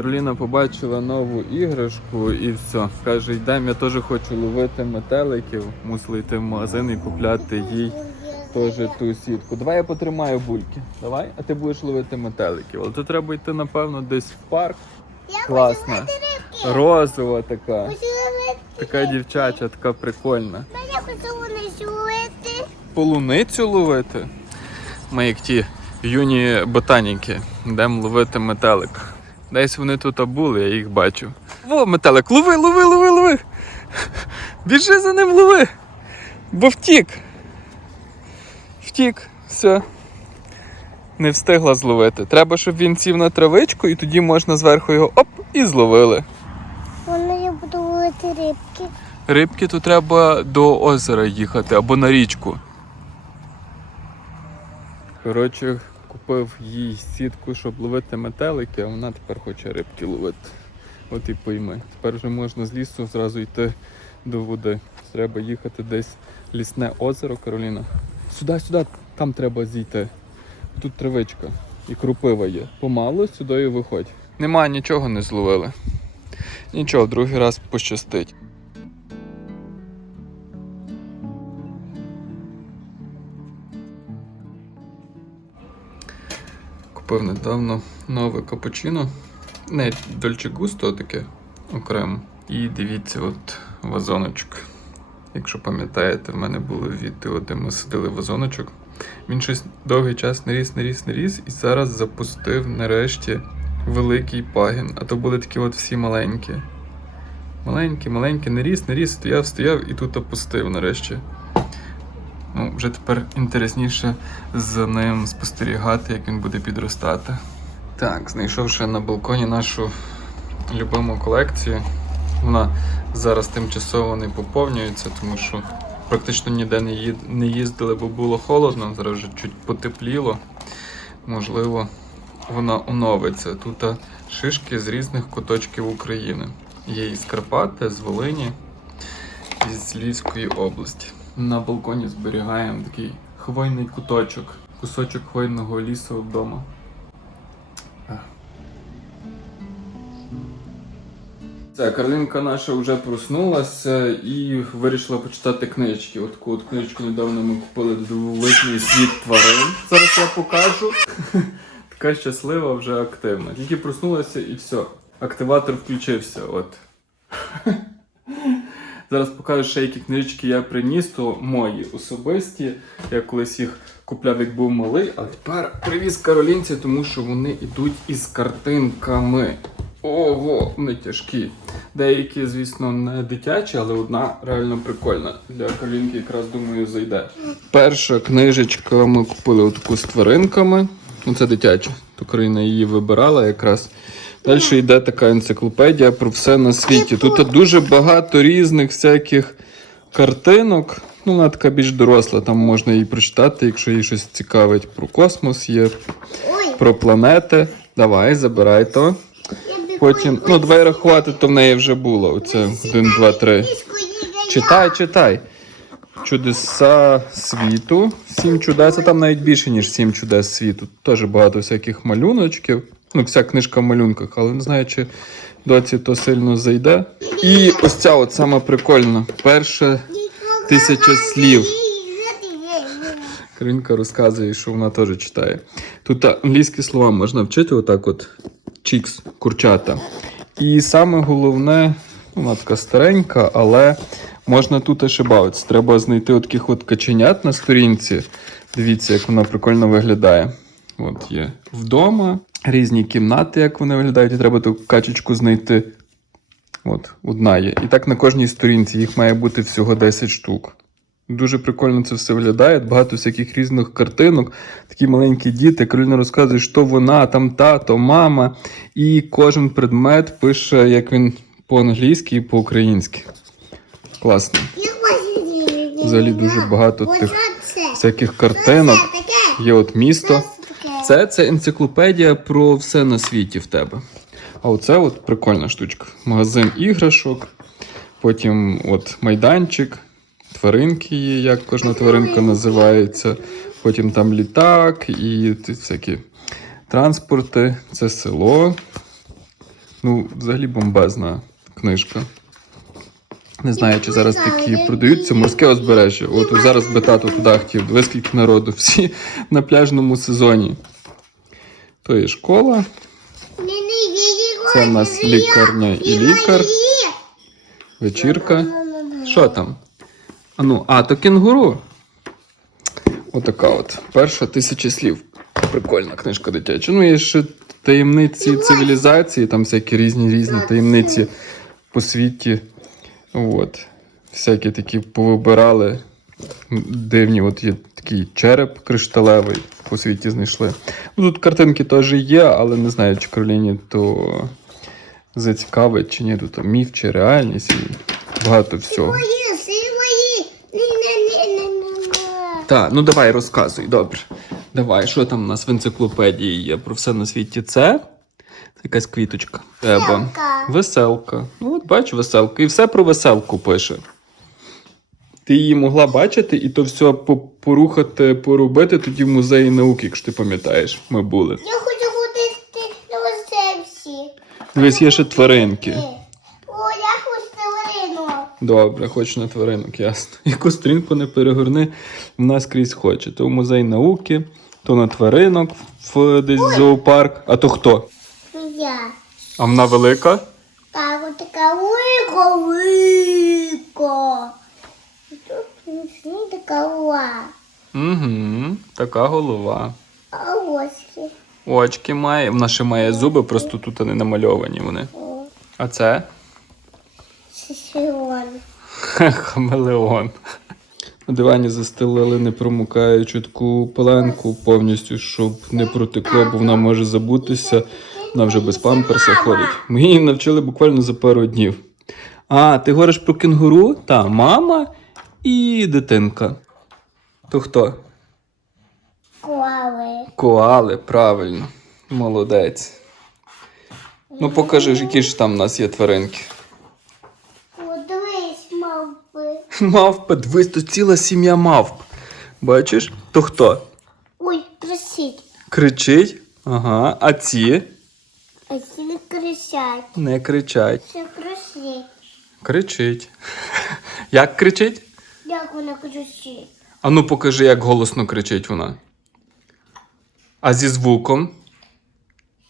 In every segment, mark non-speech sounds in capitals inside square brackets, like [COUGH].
Кароліна побачила нову іграшку і все. Каже, йдемо, я теж хочу ловити метеликів. Мусила йти в магазин і купляти їй теж ту сітку. Давай я потримаю бульки. Давай, а ти будеш ловити метеликів. Але то треба йти, напевно, десь в парк. Я Класна. хочу ловити рибки. Розова така. Хочу ловити Така дівчача, така прикольна. Я хочу вони ловити. Полуницю ловити. Ми як ті юні ботаніки. Йдемо ловити метелик. Десь вони тут були, я їх бачу. Во, метелик, лови, лови, лови, лови. Біжи за ним лови. Бо втік. Втік, все. Не встигла зловити. Треба, щоб він сів на травичку, і тоді можна зверху його оп і зловили. Вони я буду ловити рибки. Рибки то треба до озера їхати або на річку. Коротше, купив їй сітку, щоб ловити метелики, а вона тепер хоче рибки ловити. От і пойми. Тепер вже можна з лісу зразу йти до води. Треба їхати десь лісне озеро, Кароліна. Сюди, сюди, там треба зійти. Тут травичка і крупива є. Помало сюди і виходь. Нема, нічого не зловили. Нічого, другий раз пощастить. Купив недавно нове капучино. Не Дольче Густо таке окремо. І дивіться, от вазоночок. Якщо пам'ятаєте, в мене було відео, де ми садили вазоночок. Він щось довгий час не ріс, не ріс, не ріс, і зараз запустив нарешті великий пагін. А то були такі от всі маленькі. Маленькі, маленькі, не ріс, не ріс, стояв, стояв і тут опустив нарешті. Ну, вже тепер інтересніше за ним спостерігати, як він буде підростати. Так, знайшовши на балконі нашу любиму колекцію. Вона зараз тимчасово не поповнюється, тому що практично ніде не, їздили, бо було холодно, зараз вже чуть потепліло. Можливо, вона оновиться. Тут шишки з різних куточків України. Є і з Карпати, з Волині, і з Львівської області. На балконі зберігаємо такий хвойний куточок, кусочок хвойного лісу вдома. Це Карлинка наша вже проснулася і вирішила почитати книжки. От таку от книжку недавно ми купили дивовижний світ тварин. Зараз я покажу. [LAUGHS] Така щаслива, вже активна. Тільки проснулася і все. Активатор включився. От. [LAUGHS] Зараз покажу ще які книжечки я приніс, то мої особисті. Я колись їх купляв, як був малий, а тепер привіз Каролінці, тому що вони йдуть із картинками. Ого, вони тяжкі. Деякі, звісно, не дитячі, але одна реально прикольна. Для Каролінки якраз думаю зайде. Перша книжечка ми купили отаку з тваринками. Ну, це дитяча. Кароліна її вибирала якраз. Далі йде така енциклопедія про все на світі. Тут дуже багато різних всяких картинок. Ну, вона така більш доросла, там можна її прочитати, якщо їй щось цікавить про космос є, про планети. Давай, забирай то. Потім, ну, давай рахувати, то в неї вже було. Оце 1, 2, 3. Читай, читай. Чудеса світу. Сім чудес, а там навіть більше, ніж сім чудес світу. Теж багато всяких малюночків. Ну, вся книжка в малюнках, але не знаю, чи доці то сильно зайде. І ось ця от сама прикольна. Перша тисяча слів. Каринка розказує, що вона теж читає. Тут англійські слова можна вчити, отак от чікс, курчата. І саме головне, ну, вона така старенька, але можна тут ошибатися. Треба знайти от таких от каченят на сторінці. Дивіться, як вона прикольно виглядає. От є вдома, різні кімнати, як вони виглядають, і треба ту качечку знайти. От, одна є. І так на кожній сторінці їх має бути всього 10 штук. Дуже прикольно це все виглядає. Багато всяких різних картинок. Такі маленькі діти. Кароліна розказує, що вона, там тато, мама. І кожен предмет пише, як він по-англійськи і по-українськи. Класно. Взагалі дуже багато тих всяких картинок. Є от місто. Це, це енциклопедія про все на світі в тебе. А оце от прикольна штучка. Магазин іграшок, потім от майданчик, тваринки є, як кожна тваринка називається. Потім там літак і всякі транспорти, це село. Ну, взагалі бомбезна книжка. Не знаю, чи зараз такі продаються. Морське узбережжя. От зараз би тато туди хотів. Диви, скільки народу. Всі на пляжному сезоні. То є школа. Це в нас лікарня і лікар. Вечірка. Що там? А ну, а, то кенгуру. Отака от. Перша тисяча слів. Прикольна книжка дитяча. Ну, є ще таємниці цивілізації, там всякі різні різні таємниці по світі. От. Всякі такі повибирали. Дивні, от є такий череп кришталевий по світі знайшли. Ну, тут картинки теж є, але не знаю, чи Кароліні то зацікавить, чи ні, тут міф чи реальність і багато всього. Так, ну давай розказуй, добре. Давай, що там у нас в енциклопедії є про все на світі? Це? Це якась квіточка. Треба. Веселка. Веселка. Ну, от бач, веселка. І все про веселку пише. Ти її могла бачити і то все порухати, поробити тоді в музеї науки, якщо ти пам'ятаєш, ми були. Я хочу ходити на рецепції. Дивись, є ще тваринки. О, я хочу тварину. Добре, хочу на тваринок, ясно. [LAUGHS] Яку сторінку не перегорни, в нас крізь хоче. То в музей науки, то на тваринок в десь зоопарк. А то хто? А вона велика? Так, така велика, велика. Тут не така ла. Угу, така голова. А ось. Очки має. Вона ще має зуби, просто тут не намальовані вони. А це сесіон. [LAUGHS] хамелеон. На дивані застелили непромокаючу таку пеленку повністю, щоб не протекло, бо вона може забутися. Вона вже без памперса ходить. Ми її навчили буквально за пару днів. А, ти говориш про кенгуру? Та, мама і дитинка. То хто? Коали. Коали, правильно. Молодець. Ну покажи, ж, які ж там в нас є тваринки. Подивись, мавпи. [LAUGHS] Мавпа, дивись, тут ціла сім'я мавп. Бачиш? То хто? Ой, просіть. Кричить. Ага. А ці кричать. не кричать. Це кричить. Кричить. [LAUGHS] Як кричить? Як вона кричить? А ну покажи, як голосно кричить вона. А зі звуком.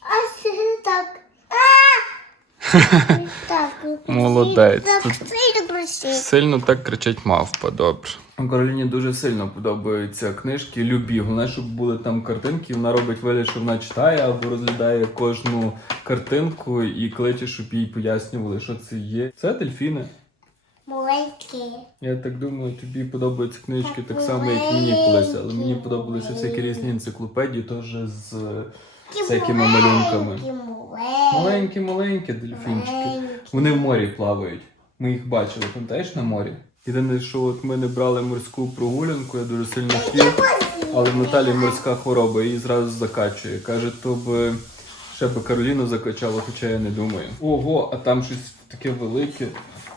А так. А! [LAUGHS] Так. Молодець. Сильно так кричить мавпа, добре. Кароліні дуже сильно подобаються книжки, любі. Головне, щоб були там картинки. Вона робить вигляд, що вона читає або розглядає кожну картинку і кличе, щоб їй пояснювали, що це є. Це дельфіни. Маленький. Я так думаю, тобі подобаються книжки так само, як мені колись, але мені подобалися всякі різні енциклопедії, теж з всякими малюнками. Маленький. Маленькі-маленькі дельфінчики. Вони в морі плавають. Ми їх бачили, пам'ятаєш на морі? Єдине, що от ми не брали морську прогулянку, я дуже сильно хотів, але в Наталі морська хвороба, її зразу закачує. Каже, то би ще би Кароліну закачало, хоча я не думаю. Ого, а там щось таке велике.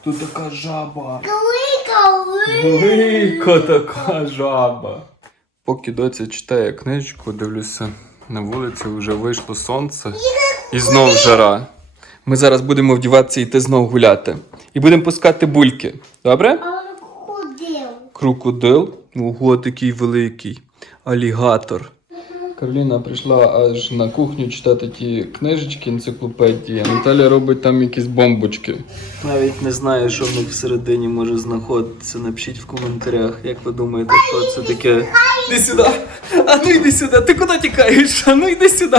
Тут така жаба. Велика, Велика така жаба. Поки доця читає книжку, дивлюся на вулиці, вже вийшло сонце і знов жара. Ми зараз будемо вдіватися і йти знов гуляти. І будемо пускати бульки. Добре? Він. Крокодил. Ого, такий великий. Алігатор. Кароліна прийшла аж на кухню читати ті книжечки, енциклопедії. Наталя робить там якісь бомбочки. Навіть не знаю, що в них всередині може знаходитися. Напишіть в коментарях, як ви думаєте, що це таке. Іди сюди! А ну йди сюди! Ти куди тікаєш? А ну йди сюди!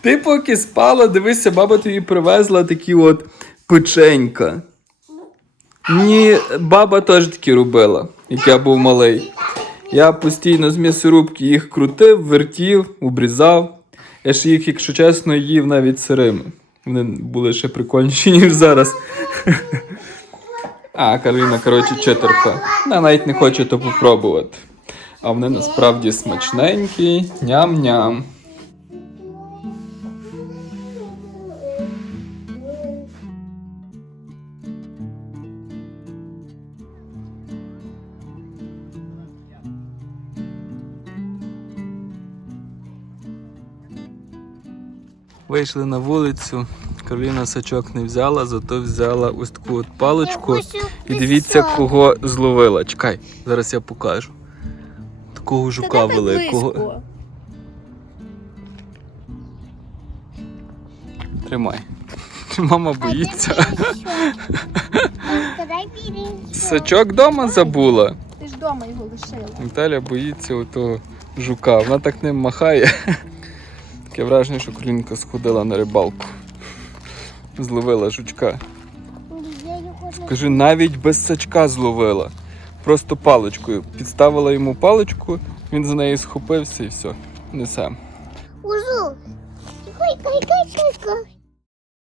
Ти поки спала, дивися, баба тобі привезла такі от печенька. Ні, баба теж такі робила, як я був малий. Я постійно з м'ясорубки їх крутив, вертів, обрізав. Я ж їх, якщо чесно, їв навіть сирими. Вони були ще прикольніші, [LAUGHS] ніж зараз. А, Кароліна, коротше, читерка. Вона навіть не хоче то попробувати. А вони насправді смачненькі, ням-ням. Вийшли на вулицю. Кароліна сачок не взяла, зато взяла ось таку от паличку. І дивіться, кого зловила. Чекай, зараз я покажу. Такого жука великого. Тримай. Мама боїться. [LAUGHS] Сачок вдома забула. Ти ж вдома його лишила. Наталя боїться отого жука. Вона так ним махає. [LAUGHS] Таке враження, що Колінка сходила на рибалку. Зловила жучка. Кажу, навіть без сачка зловила. Просто паличкою. Підставила йому паличку, він за неї схопився і все. Несе. Ужу. Кай, кай, кай, кай, кай.